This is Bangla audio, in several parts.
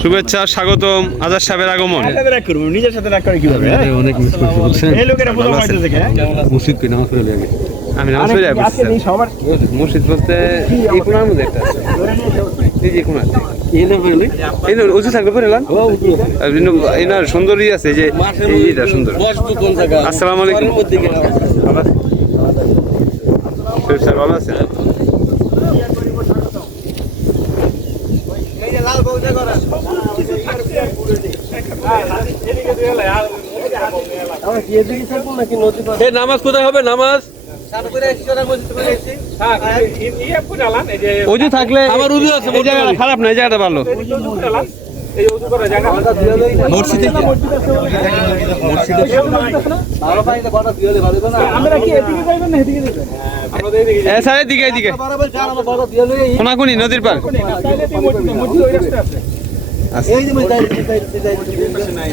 শুভেচ্ছা স্বাগতম আজাদ সাহেবের আগমন। নিজের সাথে রাগ করে কীভাবে হ্যাঁ? অনেক মিস করছি এই লোকেরা প্রথম হয়তো দেখে? নামাজ পড়ে লাগে? আমি নামাজ পড়ে কি আজকে নেই সবার মসজিদ বলতে এই কোনার মধ্যে একটা আছে। এই যে কোনার এই না পড়লে এই না উঁচু থাকলে পরে এলাম। এই না সুন্দরই আছে যে এইটা সুন্দর। বসবো কোন জায়গা? আসসালামু আলাইকুম। ভালো আছেন? নামাজ কোথায় হবে? নামাজ? উজু থাকলে আমার উজু আছে, এই জায়গাটা খারাপ নাই জায়গাটা ভালো। মসজিদে কোনাকুনি নদীর পার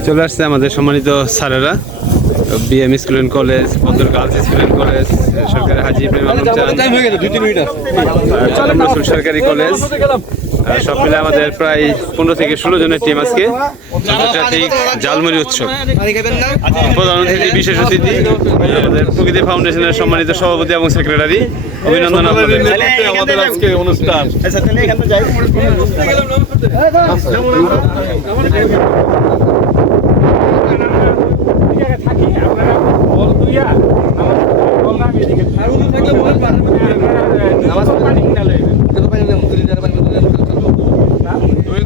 চলে আসছে আমাদের সম্মানিত স্যারেরা। BM school and college Bandar girls school and college সরকারি হাজি ইব্রাহিম আলম চান সরকারি কলেজ। সব মিলে আমাদের প্রায় পনেরো থেকে ষোলো জনের টিম আজকে। আন্তর্জাতিক জালমুড়ি উৎসব। প্রধান অতিথি, বিশেষ অতিথি, আমাদের প্রকৃতি ফাউন্ডেশনের সম্মানিত সভাপতি এবং সেক্রেটারি। অভিনন্দন আমাদের আজকে অনুষ্ঠান আচ্ছা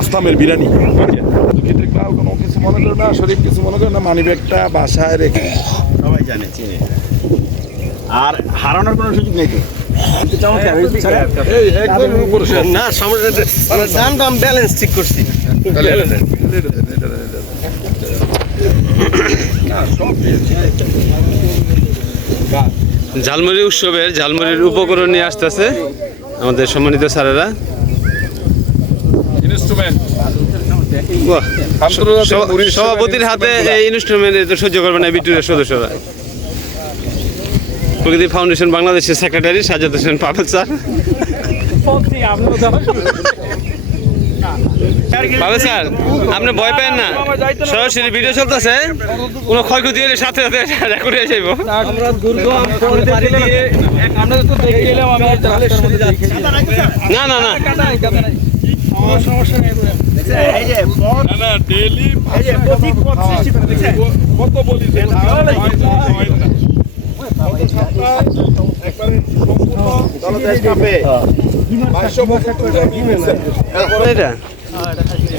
আস্তামের বিরিয়ানি। কোনো কিছু মনে করে না শরীফ কিছু মনে করে না মানি ব্যাগটা বাসায় রেখে সবাই জানে চিনে। আর হারানোর কোনো সুযোগ নেই তো। না? দাম দাম ব্যালেন্স ঠিক করছি। ঝালমুড়ি উৎসবের ঝালমুড়ির উপকরণ নিয়ে আসতেছে আমাদের সম্মানিত স্যারেরা। সভাপতির হাতে এই ইনস্ট্রুমেন্ট সহ্য করবে না বিটুরের সদস্যরা। প্রকৃতি ফাউন্ডেশন বাংলাদেশের secretary Sajad Hossain Pabel sir. Pabel sir আপনি ভয় পেন না। সরাসরি ভিডিও চলতেছে। কোনো ক্ষয়ক্ষতি হলে সাথে সাথে রেকর্ড হয়ে যাইব। আমরা দুর্গম পাড়ি দিয়ে আমরা তো দেখে এলাম আমি তাহলে শুনে যাচ্ছি না। না। না কত বলি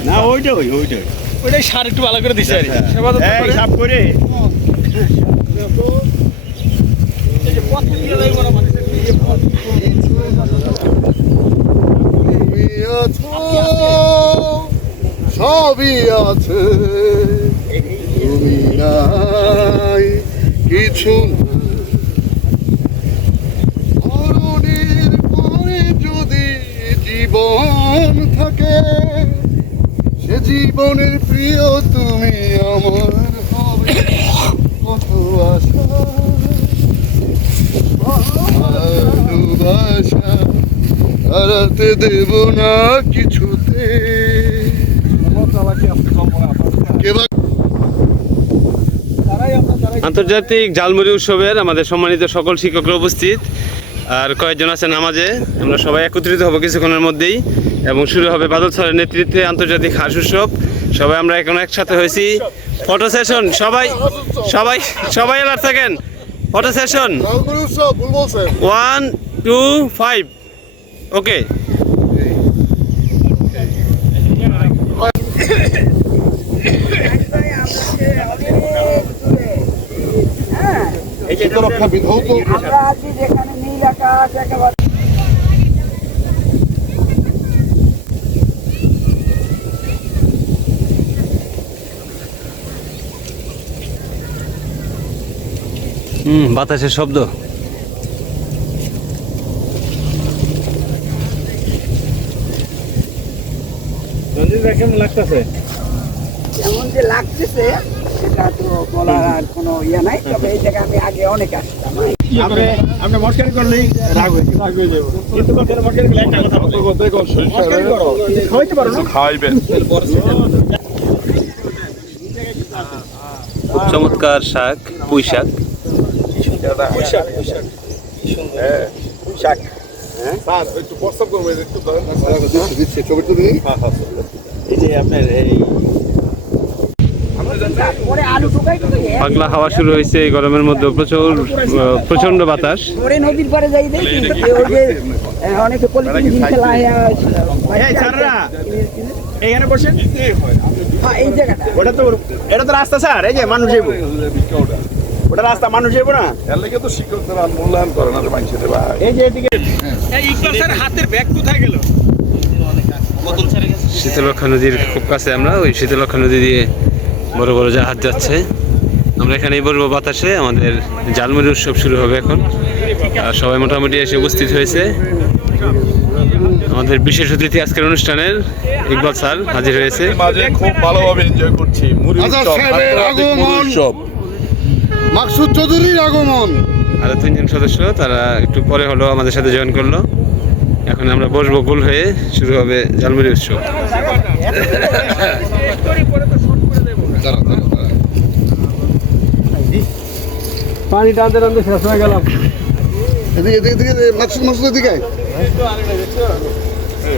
না, ওইটা ওই ওইটা। ওইটাই সার একটু ভালো করে দিছে আর সাপ করে আছো সবই আছে তুমি নাই, কিছু। মরণের পরে যদি জীবন থাকে, সে জীবনের প্রিয় তুমি আমার হবে কত আশা ভালোবাসা হারাতে দেব না কিছুতে। আন্তর্জাতিক জালমুড়ি উৎসবের আমাদের সম্মানিত সকল শিক্ষকরা উপস্থিত। আর কয়েকজন আছে নামাজে। আমরা সবাই একত্রিত হব কিছুক্ষণের মধ্যেই এবং শুরু হবে বাদল স্যারের নেতৃত্বে আন্তর্জাতিক হাঁস উৎসব। সবাই আমরা এখন একসাথে হয়েছি। ফটো সেশন সবাই সবাই সবাই এলার থাকেন। Photo session. One two five okay যেখানে নীল আকাশ একেবারে হুম বাতাসের শব্দ। কেমন লাগতেছে? যেমন যে লাগতেছে সেটা তো বলার আর কোনো ইয়ে নাই তবে এই জায়গায় আমি আগে অনেক আসতাম। আপনি আপনি মস্কারি করলেই রাগ হয়ে রাগ হয়ে যাবে। কিন্তু মস্কারি করলে একটা কথা বলে। মস্কারি করো। খাওয়াইতে পারো না? খাওয়াইবেন খুব চমৎকার শাক পুঁই শাক শাক হ্যাঁ। একটু প্রস্তাব করব একটু দিচ্ছি ছবি তো দিই এই যে আপনার এই পাগলা হাওয়া শুরু হয়েছে এই গরমের মধ্যে প্রচুর প্রচণ্ড বাতাস। পরে নদীর পারে যাই দেখি ওই যে অনেকে পলিথিন জিনিস লাহে এই ছাড়রা এইখানে বসেন। হ্যাঁ এই জায়গাটা। ওটা তো এটা তো রাস্তা স্যার এই যে মানুষ যাইব। ওটা রাস্তা মানুষ যাইব না? এর লেগে তো শিক্ষকদের মূল্যায়ন করে না মানুষের ভাই। এই যে এদিকে ইকবাল স্যার হাতের ব্যাগ কোথায় গেল? শীতলক্ষা নদীর খুব কাছে আমরা ওই শীতলক্ষা নদী দিয়ে বড় বড় জাহাজ যাচ্ছে। আমরা এখানেই বলব বাতাসে আমাদের জালমুড়ি উৎসব শুরু হবে এখন। আর সবাই মোটামুটি এসে উপস্থিত হয়েছে। আমাদের বিশেষ অতিথি আজকের অনুষ্ঠানের ইকবাল স্যার হাজির হয়েছে। খুব ভালোভাবে এনজয় করছি। উৎসব মাকসুদ চৌধুরীর আগমন। আরও তিনজন সদস্য তারা একটু পরে হলো আমাদের সাথে জয়েন করল। এখন আমরা বসবো গোল হয়ে শুরু হবে জালমুড়ি উৎসব। দাঁড়া, দাঁড়া, দাঁড়া। পানি টানতে টানতে শেষ হয়ে গেলাম। এদিকে এদিকে এদিকে মাকসুদ মাকসুদ এদিকে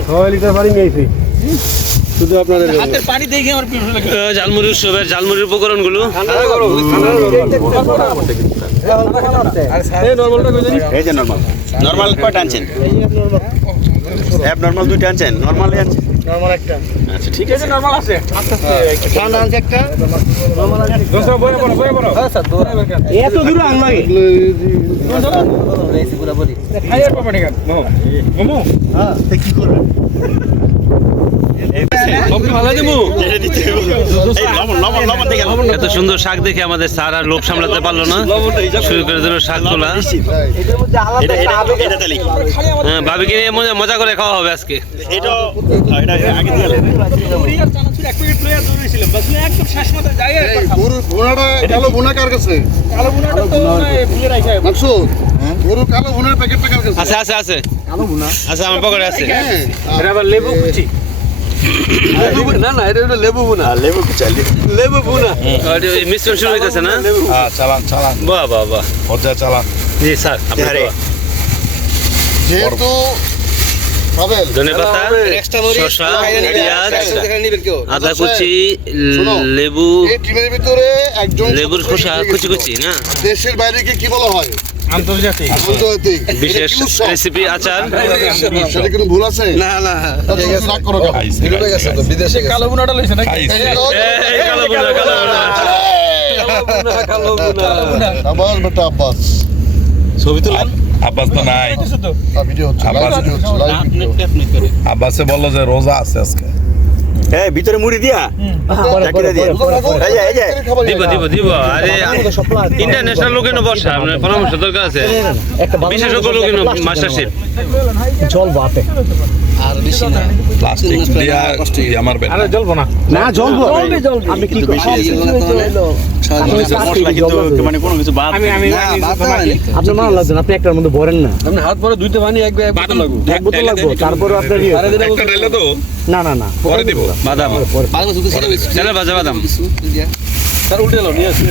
ছয় লিটার পানি নিয়েছি। শুধু আপনাদের হাতের পানি দেখে আমার পিছনে লাগে। আহ, উৎসবের উপকরণগুলো। এই নরমালটা কই জানি এই যে নরমাল নরমাল কয়টা আনছেন? অ্যাব নর্মাল দুইটা আনছেন? নর্মাল আনছেন? নরমাল একটা আচ্ছা ঠিক আছে। নরমাল আছে। ঠান্ডা আনছে একটা। নরমাল আছে। দোস্ত বয়ে বড় বয়ে বড় হ্যাঁ স্যার এত দূর আন লাগে খাইয়ার পাপানি গান মোমো। হ্যাঁ কি করবে ভালো দেবো এই লবণ লবণ লবণ দেখে এত সুন্দর শাক দেখে আমাদের স্যার আর লোভ সামলাতে পারল না। শুরু করে দিল শাক তোলা। হ্যাঁ ভাবিকে নিয়ে মজা- মজা করে খাওয়া হবে আজকে। আছে আছে আছে আছে আমার পকেটে আছে। হ্যাঁ। এটা আবার লেবু কুচি। না না এটা হলো লেবু বুনা লেবু চালি? লেবু বুনা মিশ্রণ শুরু হইতেছে না? হ্যাঁ চালান চালান। বাহ বাহ বাহ। পর্যায়ে চালান। জি স্যার আপনার যেহেতু পাবেল। ধনে পাতা শসা পেঁয়াজ আদা কুচি লেবু। এই টিমের ভিতরে একজন লেবুর খোসা কুচি কুচি না? দেশের বাইরে কি কি বলা হয়? আন্তর্জাতিক। আন্তর্জাতিক। বিশেষ এটা কি উৎসব? রেসিপি আচার? সেটা কোনো ভুল আছে? না না। রাগ করো কেন? খাইছে কালো বুনাটা লইছে না এই তো- এই কালো বুনা কালো বুনা। কালো বুনা আব্বাস বেটা আব্বাস। ছবি আব্বাস তো নাই। আর ভিডিও হচ্ছে লাইভ আব্বাস- ভিডিও। হচ্ছে লাইভ ভিডিও আব্বাসে বলল যে রোজা আছে আজকে। এই ভিতরে মুড়ি দিয়া। দিব দিব দিব। আরে ইন্টারন্যাশনাল লোকের বসা আপনার পরামর্শ দরকার আছে। বিশেষজ্ঞ লোকের মাস্টারশিপ প্লাস্টিক দিয়া আমার আরে জ্বলবো না না জ্বলবো আপনি কি বেশি মশলা কিন্তু মানে কোনো কিছু বাদ আমি আমি আপনার মাল লাগবে না আপনি একটার মধ্যে ভরেন না আপনি হাত পরে দুইটা পানি এক বোতল লাগবে এক বোতল লাগবে তারপরে আপনার ইয়ে- একটা ঢেলে তো না না না পরে দিব বাদাম চলে বাজা বাদাম স্যার উল্টে এলো নিয়ে আসি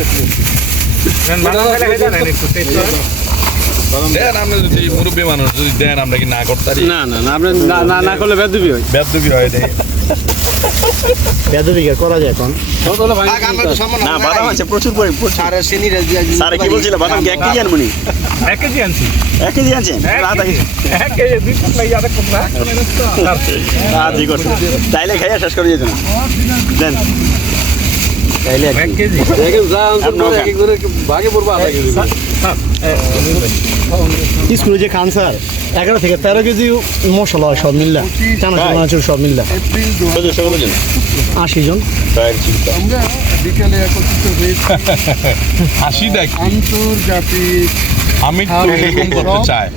দেন আমরা যদি মুরব্বী মানুষ যদি দেন আমরা কি না করতে না না না আপনি না না না করলে বেদবি হয়। বেদবি হয় বেদবিকা করা যায় এখন? না বাদাম আছে প্রচুর পরে স্যার কি বলছিল? বাদাম কি এক কেজি আনবনি এক কেজি আনছি। এক কেজি আনছেন আধা এক কেজি দুই ফুট লাগে আধা ফুট না আধি করছে তাইলে খাইয়া শেষ করে যেত না দেন এক কেজি। যা আনছেন এক একজনের ভাগে পড়ব আধা কেজি। স্কুলে যে খান স্যার এগারো থেকে তেরো কেজি মশলা হয় সব মিল্লা। চানা চানাচুর সব মিল্লা। আশি জন। আমরা বিকালে একত্রিত হয়েছি হাসি দেখ। আন্তর্জাতিক আমির তো এরকম করতে চায়।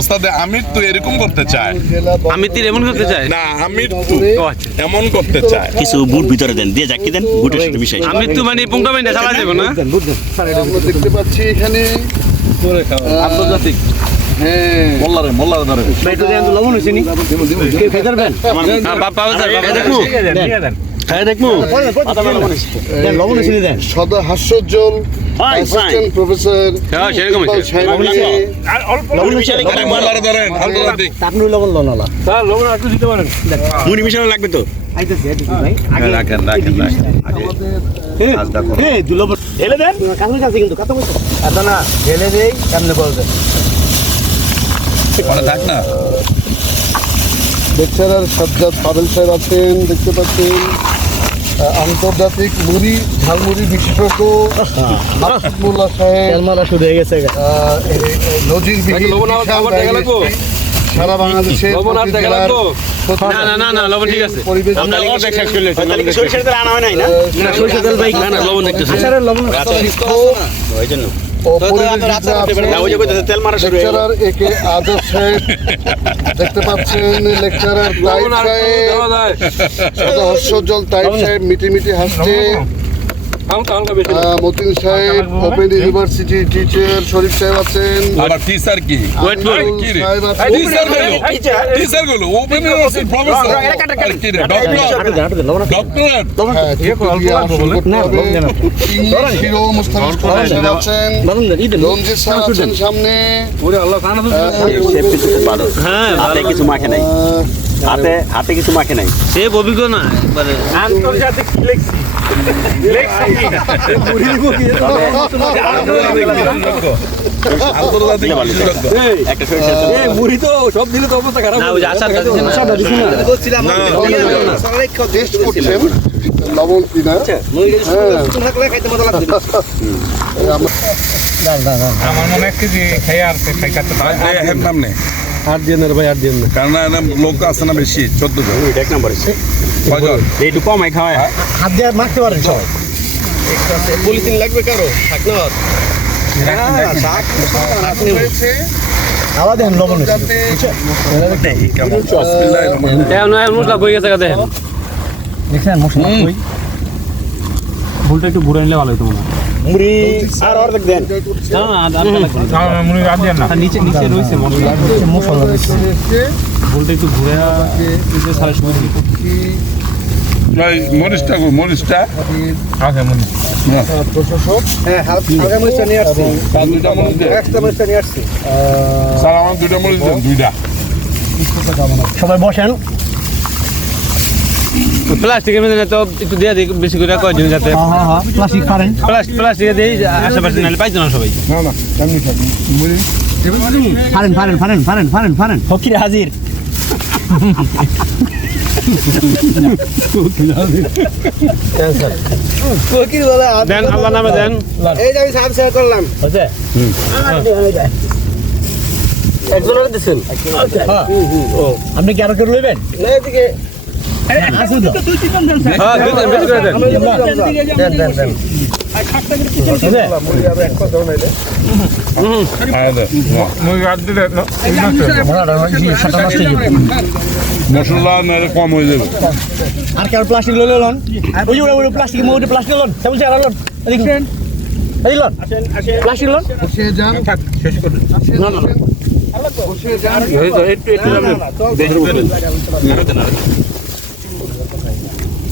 ওস্তাদে আমির তো এরকম করতে চায়। জেলা আমি এমন করতে চাই না আমির তো আচ্ছা। এমন করতে চায়। কিছু বুট ভিতরে দেন দিয়ে জাকি দেন বুটের সাথে মিশাই। আমি তো মানে পুংটা বাইনা চালা যাব না। আমরা দেখতে পাচ্ছি এখানে আন্তর্জাতিক। হ্যাঁ। মোল্লারে মোল্লারে ধরে লবণ নি? কে লবণ দেন। সদা হাস্যোজ্জ্বল। হ্যাঁ, মিশালে আরে মোল্লারে ধরেন? আন্তর্জাতিক আপনি লবণ লন আলা। মুড়ি মিশানো লাগবে তো? আইতেছে আইতেছে ভাই। রাখেন রাখেন রাখেন। এই দু লবণ। ঢেলে দেন। কাছে কাছে কিন্তু কত কত এত না ঢেলে দেই কেমনে বলবেন পরে থাক না। লেকচারার সাজ্জাদ পাবেল সাহেব আছেন দেখতে পাচ্ছেন। আন্তর্জাতিক মুড়ি ঝালমুড়ি বিশেষজ্ঞ মাসুদ সাহেব শুরু হয়ে গেছে নজিরবিহীন সারা না লবণ ঠিক আছে। পরিবেশ লেকচারার একে আজব সাহেব দেখতে পাচ্ছেন লেকচারার তাইব সাহেব সাদা তাইব সাহেব মিটি মিটি হাসছে মতিন সাহেব ওপেন ইউনিভার্সিটি টিচার শরীফ সাহেব আছেন। আবার টিচার কি? টিচারগুলো টিচারগুলো ওপেন ইউনিভার্সিটি প্রফেসর সামনে। কিন্তু হ্যাঁ কিছু মাখে নাই। হাতে হাতে কিছু মাখে নাই সে অভিজ্ঞ না একবারে আন্তর্জাতিক বিশেষজ্ঞ। একটা সরিষার তেল মুড়ি তো সব দিলে তো অবস্থা খারাপ না ওই যে আচার দিছে না আচারটা দিছি না টেস্ট করছেন লবণ কিনা হ্যাঁ আমরা- এই এর নাম নেই আট দিয়ে নেন ভাই আট দিয়ে নেন। কারণ এর লোক আছে না বেশি চোদ্দ জন। এটা এক নম্বরে কয়জন? একটু কমাই খাওয়ায়। হাত দিয়ে মাখতে পারেন সবাই। পলিথিন লাগবে কারও? আবার দেখেন লবণ মশলা বই গেছে দেখেন দেখছেন মশলা ভুলটা একটু ঘুরে নিলে ভালো হতো মনে মুড়ি আর অর্ধেক দেন। হয় নিচে নিচে রয়েছে মশলা একটু ঘুরে সারা সুবিধা এই মরিচটা হ্যাঁ মরিচটা নিয়ে আসছি। দুইটা মরিচ একটা মরিচটা নিয়ে আসছি। স্যার আমার দুইটা মরিচ দুইটা। সবাই বসেন। প্লাস্টিকের মধ্যে তো একটু দিয়ে দিই বেশি করে কয়জন যাতে। হ্যাঁ হ্যাঁ হ্যাঁ প্লাস্টিক পারেন প্লাস্টিক প্লাস্টিকে দিই আশেপাশে নাহলে পাইতো না সবাই। না না ফারেন ফারেন ফারেন ফারেন ফারেন ফারেন। ফকির হাজির। ফকির বলে দেন আল্লাহ নামে দেন। এই আমি সাহেব সাহেব করলাম। হচ্ছে? একজনের দিছেন? হ্যাঁ। ও আপনি কি আরও কেউ লইবেন? এদিকে মশলা নাহলে কম হয়ে যাবে। আর কেউ প্লাস্টিক লইলে লন। ওই যে ওই প্লাস্টিক মোটে প্লাস্টিক লন। কেমন চেয়ার লন। এদিকে এই লন। Plastic loan. বসিয়ে যান। না না আর- আর- আর একটু দিয়ে দেন হ্যাঁ দুই তিন জন আছে হুম ওকে